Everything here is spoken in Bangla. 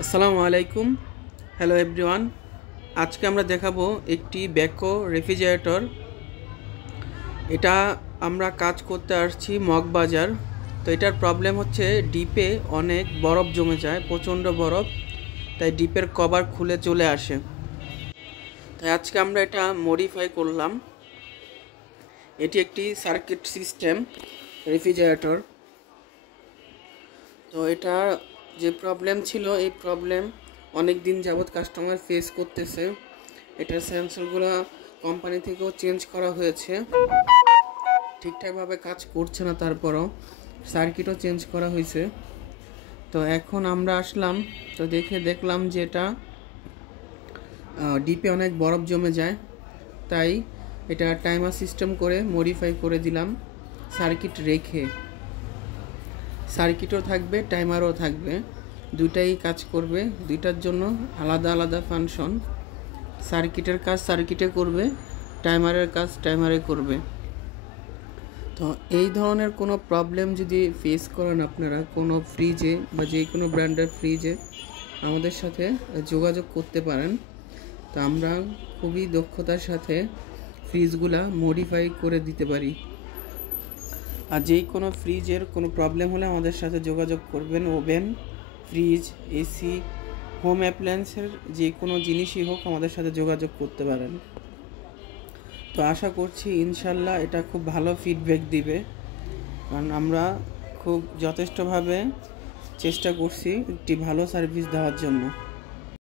আসসালামু আলাইকুম। Hello everyone. আজকে আমরা দেখাবো একটি ব্যাকো রেফ্রিজারেটর। এটা আমরা কাজ করতে আসছি মগবাজার। তো এটার প্রবলেম হচ্ছে ডিপে অনেক বরফ জমে যায়, প্রচণ্ড বরফ, তাই ডিপের কভার খুলে চলে আসে। তাই আজকে আমরা এটা মডিফাই করলাম। এটি একটি সার্কিট সিস্টেম রেফ্রিজারেটর। তো এটা যে প্রবলেম ছিল, এই প্রবলেম অনেক দিন যাবৎ কাস্টমার ফেস করতেছে। এটার সেন্সরগুলো কোম্পানি থেকেও চেঞ্জ করা হয়েছে, ঠিকঠাকভাবে কাজ করছে না, তারপরও সার্কিটও চেঞ্জ করা হয়েছে। তো এখন আমরা আসলাম, তো দেখলাম যে এটা ডিপে অনেক বরফ জমে যায়, তাই এটা টাইমার সিস্টেম করে মডিফাই করে দিলাম। সার্কিট রেখে সার্কিটও থাকবে, টাইমারও থাকবে, দুইটাই কাজ করবে, দুইটার জন্য আলাদা আলাদা ফাংশন। সার্কিটের কাজ সার্কিটে করবে, টাইমারের কাজ টাইমারে করবে। তো এই ধরনের কোনো প্রবলেম যদি ফেস করেন আপনারা কোনো ফ্রিজে বা যে কোনো ব্র্যান্ডের ফ্রিজে, আমাদের সাথে যোগাযোগ করতে পারেন। তো আমরা খুবই দক্ষতার সাথে ফ্রিজগুলা মডিফাই করে দিতে পারি। আর যেই কোনো ফ্রিজের কোনো প্রবলেম হলে আমাদের সাথে যোগাযোগ করবেন। ওভেন, ফ্রিজ, এসি, হোম অ্যাপ্লায়েন্সের যে কোনো জিনিসই হোক আমাদের সাথে যোগাযোগ করতে পারেন। তো আশা করছি ইনশাল্লাহ এটা খুব ভালো ফিডব্যাক দিবে, কারণ আমরা খুব যথেষ্টভাবে চেষ্টা করছি একটি ভালো সার্ভিস দেওয়ার জন্য।